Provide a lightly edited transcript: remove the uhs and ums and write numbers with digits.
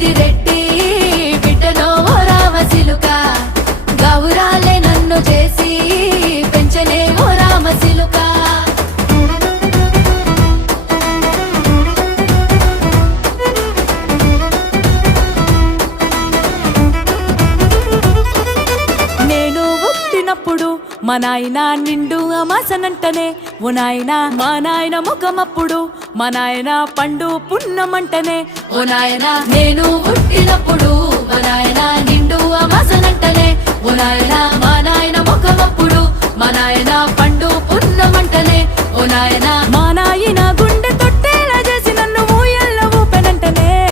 పెద్దిరెడ్డి బిడ్డనో ఓ రామసిలుక గౌరాలే నన్ను చేసి పెంచనే ఓ రామసిలుక నేను పుట్టినప్పుడు మా నాయన నిండు అమాసనంటనే ఓ నాయన మా నాయన ముఖమప్పుడు మా నాయన పండు పున్నమంటనే ఓ నాయన నేను పుట్టినప్పుడు మా నాయన నిండు అమాసనంటనే ఓ నాయన మా నాయన ముఖమప్పుడు మా నాయన పండు పున్నమంటనే ఓ నాయన మా నాయన గుండె